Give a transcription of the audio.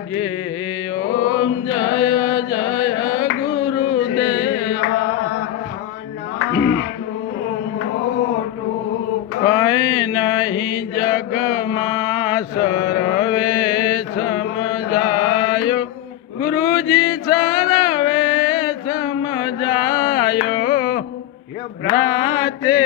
લાગે ઓમ જય જય ગુરુદેવા કઈ નહીં જગમાં સર્વે સમજાયો ગુરુજી સર્વે સમજાયો રાતે